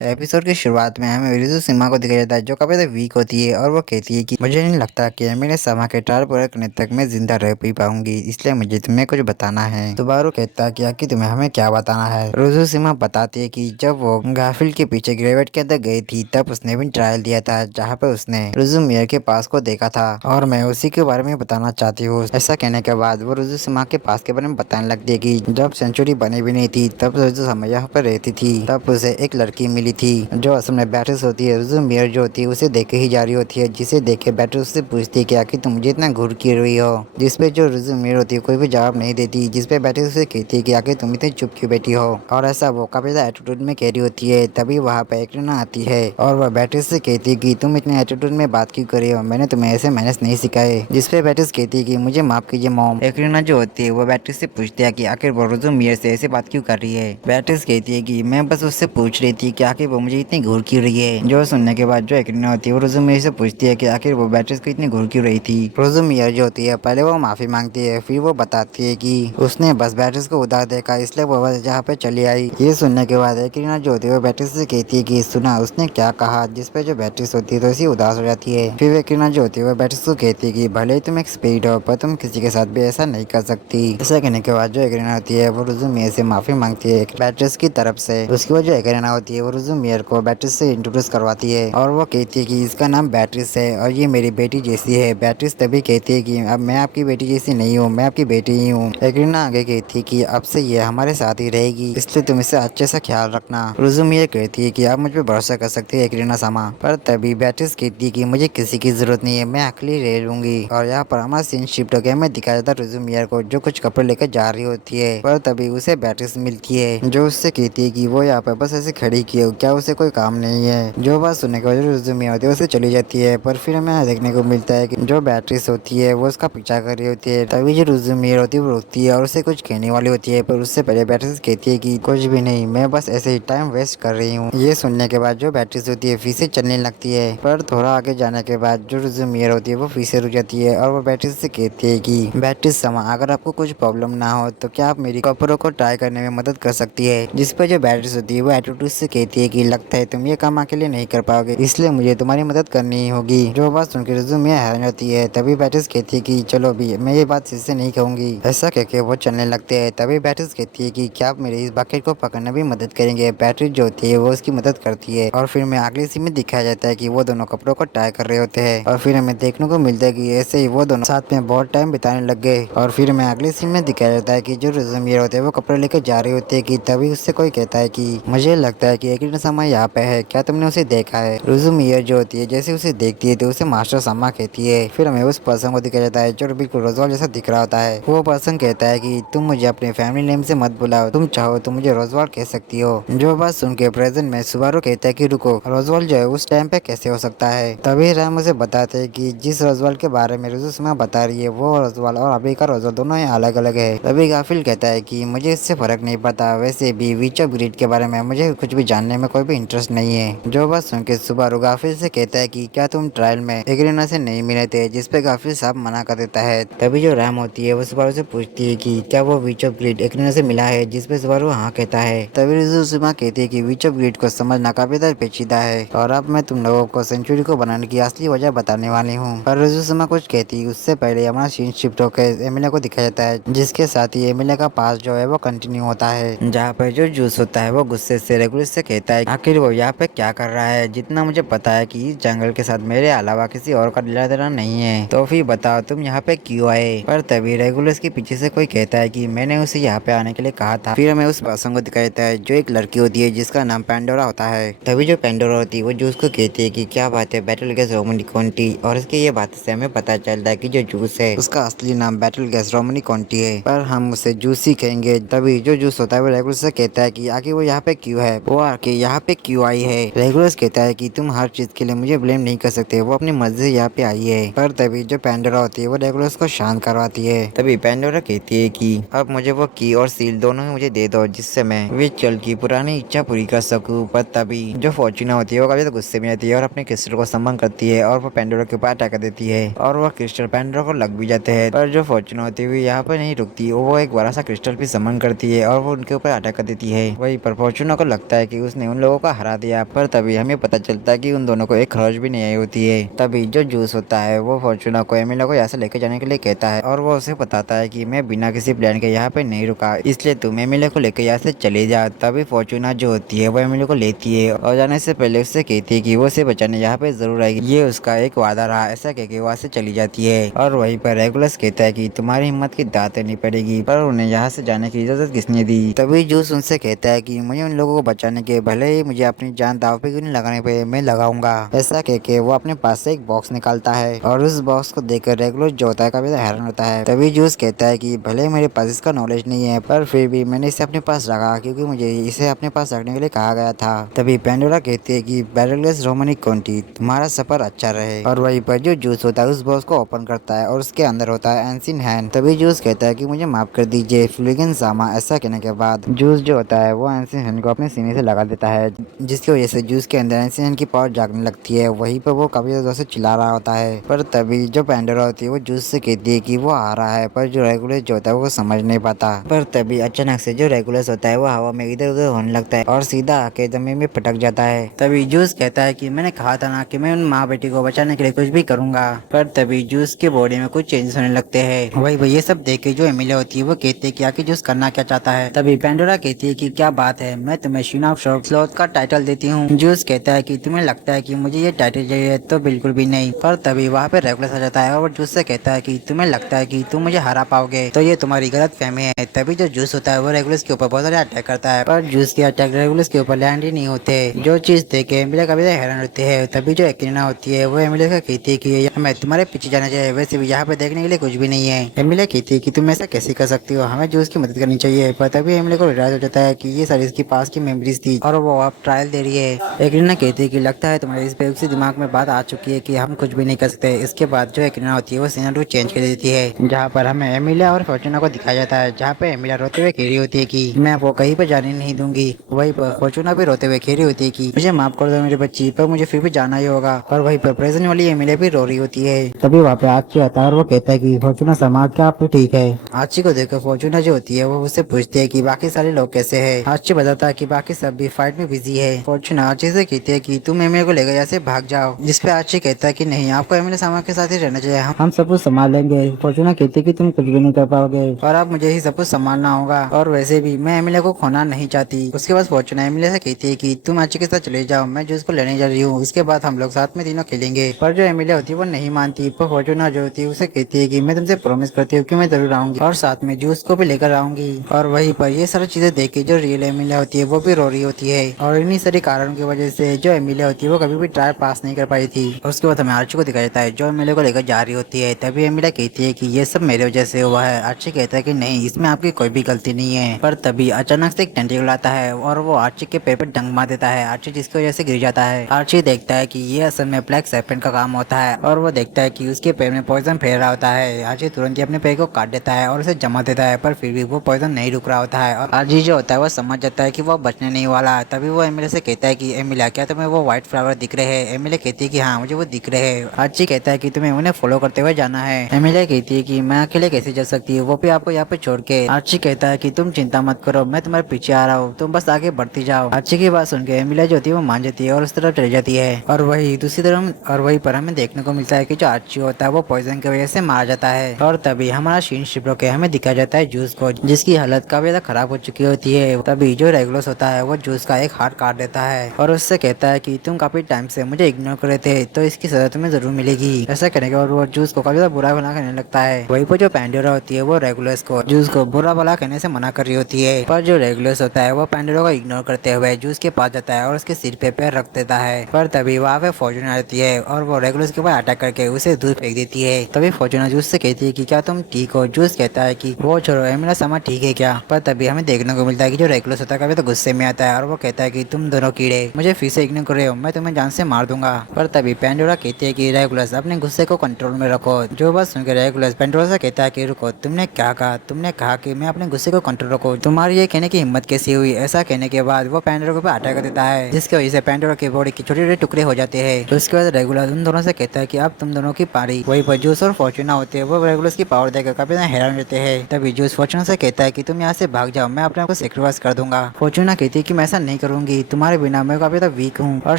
Episode की शुरुआत में हमें रिजु सिम्हा को दिखाया जाता है जो काफी ज़्यादा वीक होती है और वो कहती है कि मुझे नहीं लगता कि मेरे समा के ट्रायल पूरा करने तक मैं जिंदा रह भी पाऊंगी, इसलिए मुझे तुम्हें कुछ बताना है। सुबारू कहता है कि आखिर तुम्हें हमें क्या बताना है। रिजु सिम्हा बताती है कि जब वो गाफिल के पीछे ग्रेवेट के अंदर गई थी तब उसने भी ट्रायल दिया था जहाँ पे उसने रिजु मियर के पास को देखा था और मैं उसी के बारे में बताना चाहती हूँ। ऐसा कहने के बाद वो रिजु सिम्हा के पास के बारे में बताने लगती है कि जब सेंचुरी बनी भी नहीं थी तब रिजु सिम्हा यहाँ पर रहती थी, तब उसे एक लड़की मिली थी जो असल में बैटरिस होती है। रिजु मियर जो होती है उसे देखे ही जा रही होती है, जिसे देखे बैटरिस उससे पूछती है कि आखिर तुम मुझे इतना घूर क्यों रही हो, जिसपे जो रिजु मियर होती है कोई भी जवाब नहीं देती, जिसपे बैटरिस उसे कहती है कि आखिर तुम इतनी चुप क्यों बैठी हो, और ऐसा वो काफी ज्यादा एटीट्यूड में कह रही होती है। तभी वहाँ पे एक्रिना आती है और वह बैटरिस से कहती है कि तुम इतने एटीट्यूड में बात क्यों कर रही हो, मैंने तुम्हें ऐसे मैनेज नहीं सिखाए, जिसपे बैटरिस कहती है कि मुझे माफ कीजिए मॉम। एक्रिना जो होती है वो बैटरिस से पूछती है कि आखिर वो रिजु मियर से ऐसे बात क्यों कर रही है। बैटरिस कहती है कि मैं बस उससे पूछ रही थी कि आखिर वो मुझे इतनी घूर क्यों रही है। जो सुनने के बाद जो एक्रिना होती है वो रिजु मियर से पूछती है कि आखिर वो बैटरिस को इतनी घूर क्यों रही थी। रिजु मियर जो होती है पहले वो माफी मांगती है, फिर वो बताती है कि उसने बस बैटरिस को उदास देखा इसलिए वो बस यहाँ पे चली आई। ये सुनने के बाद एक्रिना जो होती है वो बैटरिस से कहती है कि सुना उसने क्या कहा, जिसपे जो बैटरिस होती है तो ऐसी उदास हो जाती है। फिर एक्रिना जो होती है वो बैटरिस को कहती है कि भले ही तुम एक स्पिरिट हो पर तुम किसी के साथ भी ऐसा नहीं कर सकती। ऐसा कहने के बाद जो एक्रिना होती है वो रिजु मियर से माफी मांगती है बैटरिस की तरफ से। उसकी वजह एक्रिना होती है वो रिजु मियर को बैटरिस से इंट्रोड्यूस करवाती है और वो कहती है कि इसका नाम बैटरिस है और ये मेरी बेटी जैसी है। बैटरिस तभी कहती है कि अब मैं आपकी बेटी जैसी नहीं हूँ, मैं आपकी बेटी ही हूँ। एक्रिना आगे कहती है कि अब से ये हमारे साथ ही रहेगी, इसलिए तुम इससे अच्छे से ख्याल रखना। रिजु ये कहती है कि आप मुझ पर भरोसा कर सकते हैं एक्रिना सामा। पर तभी बैटरिस कहती है कि मुझे किसी की जरूरत नहीं है, मैं अकेली रह लूंगी। और यहाँ पर हमारा सीन शिफ्ट हो गया, मैं दिखाया जाता है रिजु मियर को जो कुछ कपड़े लेकर जा रही होती है। पर तभी उसे बैटरिस मिलती है जो उससे कहती है कि वो यहाँ पर बस ऐसे खड़ी की है, क्या उसे कोई काम नहीं है। जो बात सुनने के बाद रिजु मियर होती है उसे चली जाती है। पर फिर हमें देखने को मिलता है कि जो बैटरिस होती है वो उसका पीछा कर रही होती है। तभी जो रिजु मियर होती है वो रुकती है और उसे कुछ कहने वाली होती है, पर उससे पहले बैटरिस कहती है कि कुछ भी नहीं, मैं बस ऐसे ही टाइम वेस्ट कर रही हूँ। ये सुनने के बाद जो बैटरिस होती है फिर से चलने लगती है, पर थोड़ा आगे जाने के बाद जो रिजु मियर होती है वो फिर से रुक जाती है और वो बैटरिस से कहती है कि बैटरिस समा अगर आपको कुछ प्रॉब्लम ना हो तो क्या आप मेरी कपड़ों को ट्राई करने में मदद कर सकती है। जिस पर जो बैटरिस होती है वो एटीट्यूड से कहती है कि लगता है तुम ये काम अकेले नहीं कर पाओगे, इसलिए मुझे तुम्हारी मदद करनी ही होगी। जो बात सुनकर रिजु मियर हैरान होती है। तभी बैटरिस कहती है कि चलो अभी मैं ये बात इससे नहीं कहूंगी। ऐसा कहकर वो चलने लगते हैं। तभी बैटरिस कहती है कि क्या आप मेरे इस बकेट को पकड़ने भी मदद करेंगे। बैटरिस जो होती है वो उसकी मदद करती है और फिर हमें अगली सीन में दिखाया जाता है कि वो दोनों कपड़ों को ट्राई कर रहे होते हैं और फिर हमें देखने को मिलता है कि ऐसे ही वो दोनों साथ में बहुत टाइम बिताने लग गए। और फिर हमें अगले सीन में दिखाया जाता है कि जो रिजु मियर होते हैं वो कपड़े लेकर जा रहे होते हैं कि तभी उससे कोई कहता है कि मुझे लगता है कि एक्रिना सामा यहाँ पे है, क्या तुमने उसे देखा है। रिजु मियर जो होती है जैसे उसे देखती है तो उसे मास्टर सामा कहती है। फिर हमें उस पर्सन को दिखाया जाता है जो बिल्कुल रोजवाल जैसा दिख रहा होता है। वो पर्सन कहता है कि तुम मुझे अपने फैमिली नेम से मत बुलाओ, तुम चाहो तो मुझे रोजवाल कह सकती हो। जो बात सुन के प्रेजेंट में सुबारू कहता है कि रुको, रोजवाल जो है उस टाइम पे कैसे हो सकता है। तभी रैम उसे बताते हैं कि जिस रोजवाल के बारे में रिजु सिम्हा बता रही है वो रोजवाल और अभी का रोजवाल दोनों ही अलग अलग है। तभी गाफिल कहता है कि मुझे इससे फर्क नहीं पड़ता, वैसे भी विच ऑफ ग्रीड के बारे में मुझे कुछ भी जानने में कोई भी इंटरेस्ट नहीं है। जो बात सुन के सुबारू गाफिल से कहता है कि क्या तुम ट्रायल में एक्रिना से नहीं मिले थे, जिसपे गाफिल साहब मना कर देता है। तभी जो रैम होती है वो सुबारू से पूछती है कि क्या वो विच ऑफ ग्रीड एक्रिना से मिला है, जिसपे सुबारू हाँ कहता है। तभी रिजु सिम्हा कहती है कि विच ऑफ ग्रीड को समझना काफी पेचीदा है और अब मैं तुम लोगों को सेंचुरी को बनाने की असली वजह बताने वाली हूँ। पर रिजु सिम्हा कुछ कहती उससे पहले हमारा सीन शिफ्ट होकर एमिले को दिखाया जाता है, जिसके साथ ही एमिले का पास जो है वो कंटिन्यू होता है, जहाँ पे जो जूस होता है वो गुस्से से रेगुलर से कहता है आखिर वो यहाँ पे क्या कर रहा है। जितना मुझे पता है कि इस जंगल के साथ मेरे अलावा किसी और का लेना देना नहीं है, तो फिर बताओ तुम यहाँ पे क्यों आए। पर तभी रेगुलर के पीछे से कोई कहता है कि मैंने उसे यहाँ पे आने के लिए कहा था। फिर हमें उस पर्सन को दिखाया जाता है जो एक लड़की होती है जिसका नाम पेंडोरा होता है। तभी जो पेंडोरा होती है वो जूस को कहती है कि क्या बात है बैटल गैस रोमनी कॉन्टी, और इसके ये बात से हमें पता चलता है कि जो जूस है उसका असली नाम बैटल गैस रोमनी कॉन्टी है, पर हम उसे जूस ही कहेंगे। तभी जो जूस होता है वो रेगुलर से कहता है कि आखिर वो यहाँ पे क्यों है, वो आके यहाँ पे क्यों आई है। रेगुलर कहता है कि तुम हर चीज के लिए मुझे ब्लेम नहीं कर सकते, वो अपनी मर्जी से यहाँ पे आई है। पर तभी जो पेंडोरा होती है वो रेगुलर को शांत करवाती है। तभी पेंडोरा कहती है कि अब मुझे वो की और सील दोनों ही मुझे दे दो, जिससे मैं विचल की पुरानी इच्छा पूरी कर सकूं। पर तभी जो फॉर्चूना होती है वो काफी गुस्से में आती है और अपने क्रिस्टल को सम्मान करती है और वो पेंडोरा के ऊपर अटैक कर देती है और वह क्रिस्टल पेंडोरा को लग भी जाते हैं। पर जो फॉर्चूना होती है यहाँ पर नहीं रुकती, वो एक बड़ा सा क्रिस्टल भी सम्मान करती है और वो उनके ऊपर अटैक कर देती है। वही पर फॉर्चूना को लगता है कि उसने उन लोगों को हरा दिया। पर तभी हमें पता चलता है कि उन दोनों को एक खरोच भी नहीं आई होती है। तभी जो जूस होता है वो फॉर्चूना को एमिलिया को यहाँ से लेकर जाने के लिए कहता है और वो उसे बताता है कि मैं बिना किसी प्लान के यहाँ पे नहीं रुका, इसलिए तुम एमिलिया को लेकर यहाँ से चले जा। तभी फॉर्चूना जो होती है वो एमिलिया को लेती है और जाने से पहले उससे कहती है कि वो उसे बचाने यहाँ पे जरूर आएगी, ये उसका एक वादा रहा। ऐसा कह के वहाँ से चली जाती है और वहीं पर रेगुलस कहता है कि तुम्हारी हिम्मत की दात नहीं पड़ेगी, पर उन्हें यहाँ से जाने की इजाजत किसने दी। तभी जूस उनसे कहता है कि मुझे उन लोगों को बचाने के भले ही मुझे अपनी जान दाव पे क्यों नहीं लगाने पे मैं लगाऊंगा। ऐसा कह के वो अपने पास से एक बॉक्स निकालता है और उस बॉक्स को देखकर रेगुलर जो होता है काफी हैरान होता है। तभी जूस कहता है कि भले मेरे पास इसका नॉलेज नहीं है, पर फिर भी मैंने इसे अपने पास रखा क्योंकि मुझे इसे अपने पास रखने के लिए कहा गया था। तभी पेंडोरा कहती है कि बैरलेस रोमनिक कॉन्टी, तुम्हारा सफर अच्छा रहे। और वहीं पर जो जूस होता है उस बॉक्स को ओपन करता है और उसके अंदर होता है एंसिन हैंड। तभी जूस कहता है कि मुझे माफ कर दीजिए फ्लिगन सामा। ऐसा कहने के बाद जूस जो होता है वो एंसिन हैंड को अपने सीने से लगा देता है, जिसकी वजह से जूस के अंदर एंसिन हैंड की पावर जागने लगती है। वहीं पर वो काफी ज्यादा से चिल्ला रहा होता है। पर तभी जो पेंडोरा होती है वो जूस से कहती है कि वो आ रहा है, पर जो रेगुलर जो होता है वो समझ नहीं पाता। पर तभी अचानक से जो रेगुलर होता है वो हवा में इधर उधर होने लगता है और सीधा आके जमीन में पटक जाता है। तभी जूस कहता है कि मैंने कहा था ना कि मैं उन माँ बेटी को बचाने के लिए कुछ भी करूंगा। पर तभी जूस के बॉडी में कुछ चेंजेस होने लगते हैं। वही ये सब देख के जो एमिलिया होती है वो कहती है कि आखिर जूस करना क्या चाहता है। तभी पेंडोरा कहती है कि क्या बात है, मैं तुम्हें क्वीन ऑफ स्लॉथ का टाइटल देती हूँ। जूस कहता है कि तुम्हें लगता है कि मुझे ये टाइटल चाहिए, तो बिल्कुल भी नहीं। पर तभी वहाँ पे रेगुलस आ जाता है और वो जूस से कहता है कि तुम्हें लगता है कि तुम मुझे हरा पाओगे, तो ये तुम्हारी गलत फहमी है। तभी जो जूस होता है वो रेगुलस के ऊपर बहुत सारे अटैक करता है, पर जूस के अटैक रेगुलस के ऊपर लैंड ही नहीं होते। जो चीज देख के एमिलिया काफी हैरान होती है। तभी जो एक्रीना होती है वो एमिलिया को कहती है कि हमें तुम्हारे पीछे जाना चाहिए, वैसे भी यहाँ पे देखने के लिए कुछ भी नहीं है। एमिलिया कहती है कि तुम ऐसा कैसे कर सकती हो, हमें जूस की मदद करनी चाहिए। पर तभी एमिलिया को रियलाइज हो जाता है कि ये सारी इसकी पास की मेमोरीज थी और वो अब ट्रायल दे रही है। एक्रीना कहती है कि लगता है तुम्हारे इस बेवकूफ दिमाग में बात आ चुकी है कि हम कुछ भी नहीं कर सकते। इसके बाद जो एक्रीना होती है वो सीनरी चेंज कर देती है, जहाँ पर हमें एमिलिया और फॉर्चूना को दिखाया जाता है, जहाँ पे एमिलिया रोते हुए कह रही होती है कि मैं आपको कहीं पर जाने नहीं दूंगी। वहीं पर फॉर्चूना भी रोते हुए कह रही होती है कि मुझे माफ कर दो मेरी बच्ची, पर मुझे फिर भी जाना ही होगा। और वहीं पर प्रेजेंट वाली एमिलिया भी रो रही होती है। तभी वहाँ पे आर्ची आता है और वो कहता है कि फॉर्चूना समाज क्या आप ठीक है। आर्ची को देखकर फॉर्चूना जो होती है वो उससे पूछती है कि बाकी सारे लोग कैसे है। आर्ची बताता है कि बाकी सब भी फाइट में बिजी है। फॉर्चूना आर्ची से कहती है कि तुम एमिलिया को लेकर यहाँ से भाग जाओ, जिसपे आर्ची कहता है कि नहीं, आपको एमिलिया सामा के साथ ही रहना चाहिए, हम सब कुछ संभाल लेंगे। फॉर्चूना कहती है कि तुम कुछ भी नहीं कर पाओगे और अब मुझे ही सब कुछ संभालना होगा, और वैसे भी मैं एमिलिया को खोना नहीं चाहती। उसके बाद फॉर्चूना एमिलिया से कहती है कि तुम आर्ची के साथ चले जाओ, मैं जूस को लेने जा रही हूँ, इसके बाद हम लोग साथ में तीनों खेलेंगे। पर जो एमिलिया होती है वो नहीं मानती। पर फॉर्चूना जो होती है उसे कहती है कि मैं तुमसे प्रॉमिस करती हूँ कि मैं जरूर आऊंगी और साथ में जूस को भी लेकर आऊंगी। और वहीं पर ये सारी चीजें देख के जो रियल एमिलिया होती है वो भी रो रही होती है। और इन्हीं सारी कारणों की वजह से जो एमिलिया होती है वो कभी भी ट्रायल पास नहीं कर पाई थी। उसके बाद हमें आर्ची को दिखाया जाता है जो एमिलिया को लेकर जा रही होती है। तभी एमिलिया कहती है कि ये सब मेरे वजह से हुआ है। आर्ची कहता है कि नहीं, इसमें आपकी कोई भी गलती नहीं है। पर तभी अचानक से एक टेंटिकल आता है और वो आर्ची के पैर पर डंक मार देता है। आर्ची जिसकी वजह से गिर जाता है। आर्ची देखता है कि ये असल में ब्लैक सर्पेंट का काम होता है और वो देखता है कि उसके पैर में पॉइजन फैल रहा होता है। आर्ची तुरंत ही अपने पैर को काट देता है और उसे जमा देता है, पर फिर भी वो पॉइजन नहीं रुक रहा होता है। और आर्ची जो होता है वो समझ जाता है कि वो बचने नहीं वाला। तभी वो एमिलिया से कहता है कि एमिलिया क्या तुम्हें वो व्हाइट फ्लावर दिख रहे हैं। एमिलिया कहती है कि हाँ मुझे वो दिख रहे हैं। आर्ची कहता है कि तुम्हें उन्हें फॉलो करते हुए जाना है। एमिलिया कहती है कि मैं अकेले कैसे जा सकती हूँ, वो भी आपको यहाँ पे छोड़ के। आर्ची कहता है कि तुम चिंता मत करो, मैं तुम्हारे पीछे आ रहा हूँ, तुम बस आगे बढ़ती जाओ। आर्ची की बात सुनकर एमिलिया जो होती है वो मान जाती है और उस तरफ चली जाती है। और वही दूसरी तरफ और वहीं पर हमें देखने को मिलता है कि जो आर्ची होता है वो पॉइजन की वजह से मारा जाता है। और तभी हमारा सीन शिफ्ट होकर हमें दिखाया जाता है जूस को, जिसकी हालत काफी ज्यादा खराब हो चुकी होती है। तभी जो रेगुलस होता है वो जूस का एक हार्ट काट देता है और उससे कहता है कि तुम काफी टाइम से मुझे इग्नोर कर रहे थे, तो इसकी सजा तुम्हें जरूर मिलेगी। ऐसा करने के बाद वो जूस को काफी ज्यादा बुरा भला कहने लगता है। वहीं पर जो पेंडोरा होती है वो रेगुलस को जूस को बुरा भला कहने से मना कर रही होती है। पर जो रेगुलस होता है वो पेंडोरा को इग्नोर करते हुए जूस के पास जाता है और उसके सिर पे पैर रख देता है। पर तभी वहाँ पे फॉर्चूना आती है और वो रेगुलस के ऊपर अटैक करके उसे दूर फेंक देती है। तभी फॉर्चूना जूस से कहती है कि क्या तुम ठीक हो। जूस कहता है कि वो छोड़ो, एमिलिया सामा ठीक है क्या। पर तभी हमें देखने को मिलता है कि जो रेगुलस होता है काफी तो गुस्से में आता है और वो कहता है कि तुम दोनों कीड़े मुझे फिर से इग्नोर कर रहे हो, मैं तुम्हें जान से मार दूंगा। पर तभी पेंडोरा कहती है कि रेगुलस अपने गुस्से को कंट्रोल में रखो। जो बात सुनकर रेगुलस पेंडोरा से कहता है कि रुको, तुमने क्या कहा। तुमने कहा कि मैं अपने गुस्से को कंट्रोल रखो, तुम्हारी ये कहने की हिम्मत कैसी हुई। ऐसा कहने के बाद वो पेंडोरा के ऊपर अटैक कर देता है, जिसकी वजह से पेंडोरा के बॉडी के छोटे छोटे टुकड़े हो जाते हैं। तो उसके बाद रेगुलर उन दोनों से कहता है कि अब तुम दोनों की पारी। वही पर जूस और फॉर्चूना होते हैं वो रेगुलस की पावर देकर काफी हैरान रहते हैं। तभी जूस फॉर्चूना से कहता है कि तुम यहाँ से भाग जाओ, मैं अपने आप को सेक्रीफाइस कर दूंगा। फॉर्चूना कहती है कि मैं ऐसा नहीं करूंगी, तुम्हारे बिना मैं काफी ज्यादा वीक हूँ और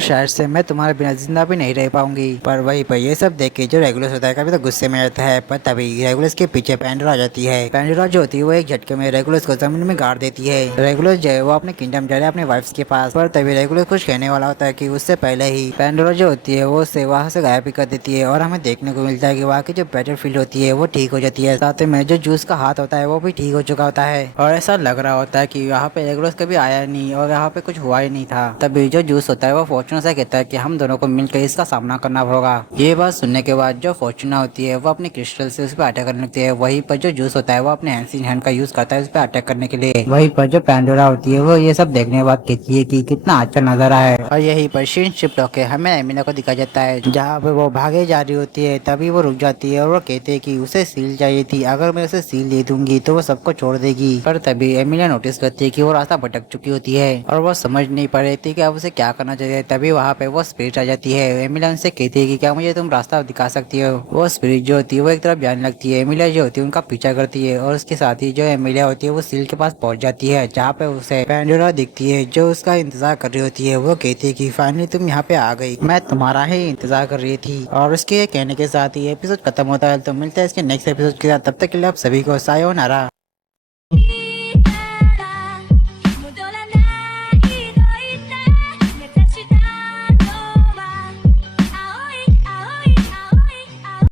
शायद से मैं तुम्हारे बिना जिंदा भी नहीं रह पाऊंगी। पर वहीं पर ये सब देख के जो रेगुलस होता है काफी ज्यादा गुस्से में रहता है। पर तभी रेगुलस के पीछे पैंडोरा आ जाती है। पैंडोरा जो होती है वो एक झटके में रेगुलस को जमीन में गाड़ देती है। रेगुलस जो है वो अपने किंगडम जा रहा है अपने वाइफ्स के पास। पर तभी रेगुलस कुछ कहने वाला होता है कि उससे पहले ही पैंडोरा जो होती है वो उसे वहाँ से गायब भी कर देती है और हमें देखने को मिलता है कि वहाँ की जो बैटलफील्ड होती है वो ठीक हो जाती है। साथ में जो जूस का हाथ होता है वो भी ठीक हो चुका होता है और ऐसा लग रहा होता है कि यहाँ पे रेगुलस कभी आया नहीं और यहाँ पे कुछ हुआ ही नहीं था। तभी जो जूस होता है वो फॉर्चूना से कहता है कि हम दोनों को मिलकर इसका सामना करना होगा। ये बात सुनने के बाद जो फॉर्चूना होती है वो अपने क्रिस्टल से उस पर अटैक करने लगती है। वहीं पर जो जूस होता है वो अपने हैंड्स इन हैंड का यूज करता है उस पर अटैक करने के लिए। वहीं पर जो पैंडोरा होती है वो ये सब देखने के बाद कहती है कि कितना अच्छा नजारा है। और यही पर शीन शिफ्ट होकर हमें एमिना को दिखाया जाता है जहाँ पे वो भागे जा रही होती है। तभी वो रुक जाती है और वो कहते हैं कि उसे सील चाहिए थी, अगर मैं उसे सील दे दूंगी तो वो सबको छोड़ देगी। पर तभी एमिना नोटिस करती है कि वो रास्ता भटक चुकी होती है और वो समझ नहीं पा रही थी कि अब उसे क्या करना चाहिए। तभी वहाँ पे वो स्पिरिट आ जाती है। एमिला उनसे कहती है कि क्या मुझे तुम रास्ता दिखा सकती हो। वो स्पिरिट जो होती है वो एक तरफ जाने लगती है। एमिलिया जो होती है उनका पीछा करती है और उसके साथ ही जो एमिलिया होती है वो सील के पास पहुंच जाती है जहाँ पे उसे पैंडोरा दिखती है जो उसका इंतजार कर रही होती है। वो कहती है कि फाइनली तुम यहाँ पे आ गई, मैं तुम्हारा ही इंतजार कर रही थी। और उसके कहने के साथ ही एपिसोड खत्म होता है। तो मिलता है इसके नेक्स्ट एपिसोड के साथ, तब तक के लिए आप सभी को सायोनारा।